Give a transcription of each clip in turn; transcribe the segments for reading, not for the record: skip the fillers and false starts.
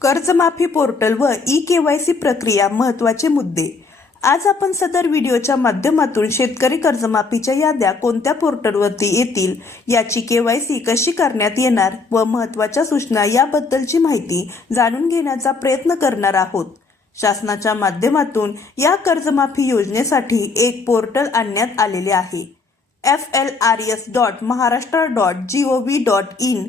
कर्जमाफी पोर्टल व ई-केवायसी प्रक्रिया महत्त्वाचे मुद्दे. आज आपण सदर व्हिडिओच्या माध्यमातून शेतकरी कर्जमाफीच्या याद्या कोणत्या पोर्टलवरती येतील, याची केवायसी कशी करण्यात येणार व महत्त्वाच्या सूचना याबद्दलची माहिती जाणून घेण्याचा प्रयत्न करणार आहोत. शासनाच्या माध्यमातून या कर्जमाफी योजनेसाठी एक पोर्टल आणण्यात आलेले आहे. flrs.maharashtra.gov.in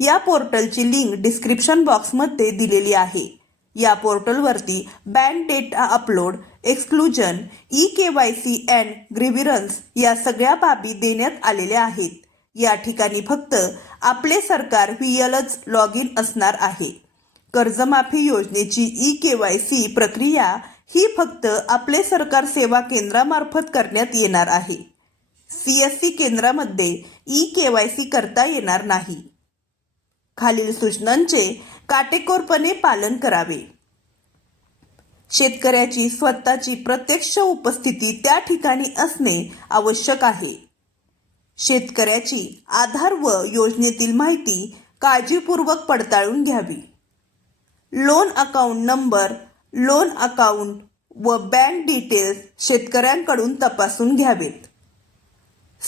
या पोर्टलची लिंक डिस्क्रिप्शन बॉक्समध्ये दिलेली आहे. या पोर्टलवरती bank data upload, exclusion, e KYC and grievance या सगळ्या बाबी देण्यात आलेल्या आहेत. या ठिकाणी फक्त आपले सरकार व्हीएलच लॉग इन असणार आहे. कर्जमाफी योजनेची ई-केवायसी प्रक्रिया ही फक्त आपले सरकार सेवा केंद्रामार्फत करण्यात येणार आहे. CSC केंद्रामध्ये ई-केवायसी करता येणार नाही. खालील सूचनांचे काटेकोरपणे पालन करावे. शेतकऱ्याची स्वतःची प्रत्यक्ष उपस्थिती त्या ठिकाणी असणे आवश्यक आहे. शेतकऱ्याची आधार व योजनेतील माहिती काळजीपूर्वक पडताळून घ्यावी. Loan account number, loan account व बँक डिटेल्स शेतकऱ्यांकडून तपासून घ्यावेत.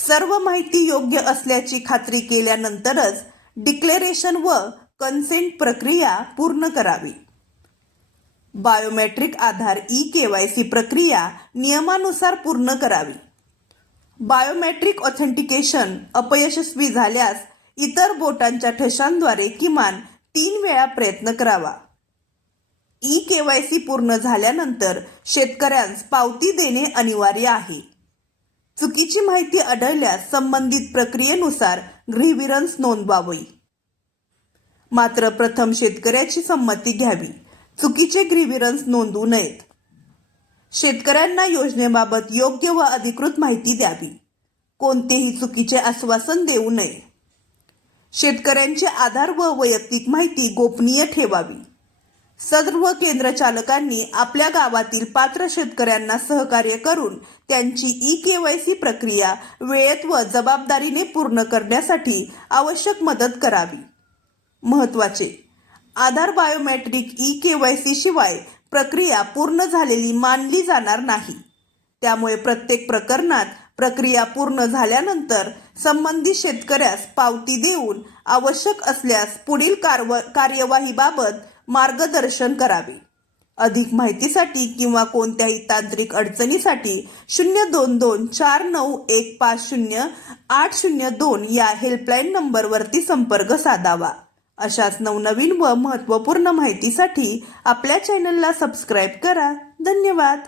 सर्व माहिती योग्य असल्याची खात्री केल्यानंतरच डिक्लेरेशन व कन्सेंट प्रक्रिया पूर्ण करावी. बायोमेट्रिक आधार ई-केवायसी प्रक्रिया नियमानुसार पूर्ण करावी. बायोमेट्रिक ऑथेंटिकेशन अपयशस्वी झाल्यास इतर बोटांच्या ठशांद्वारे किमान 3 वेळा प्रयत्न करावा. ई-केवायसी पूर्ण झाल्यानंतर शेतकऱ्यांस पावती देणे अनिवार्य आहे. चुकीची माहिती आढळल्यास संबंधित प्रक्रियेनुसार ग्रीव्हरन्स नोंदवावी. मात्र प्रथम शेतकऱ्याची संमती घ्यावी. चुकीचे ग्रीव्हरन्स नोंदवू नयेत. शेतकऱ्यांना योजनेबाबत योग्य व अधिकृत माहिती द्यावी. कोणतेही चुकीचे आश्वासन देऊ नये. शेतकऱ्यांचे आधार व वैयक्तिक माहिती गोपनीय ठेवावी. सर्व केंद्र चालकांनी आपल्या गावातील पात्र शेतकऱ्यांना सहकार्य करून त्यांची ई-केवायसी प्रक्रिया वेळेत व जबाबदारीने पूर्ण करण्यासाठी आवश्यक मदत करावी. महत्त्वाचे, आधार बायोमेट्रिक ई-केवायसी शिवाय प्रक्रिया पूर्ण झालेली मानली जाणार नाही. त्यामुळे प्रत्येक प्रकरणात प्रक्रिया पूर्ण झाल्यानंतर संबंधित शेतकऱ्यास पावती देऊन आवश्यक असल्यास पुढील कार्यवाहीबाबत मार्गदर्शन करावे. अधिक माहितीसाठी किंवा कोणत्याही तांत्रिक अडचणीसाठी 02249150802 या हेल्पलाईन नंबरवरती संपर्क साधावा. अशाच नवनवीन व महत्त्वपूर्ण माहितीसाठी आपल्या चॅनलला सबस्क्राईब करा. धन्यवाद.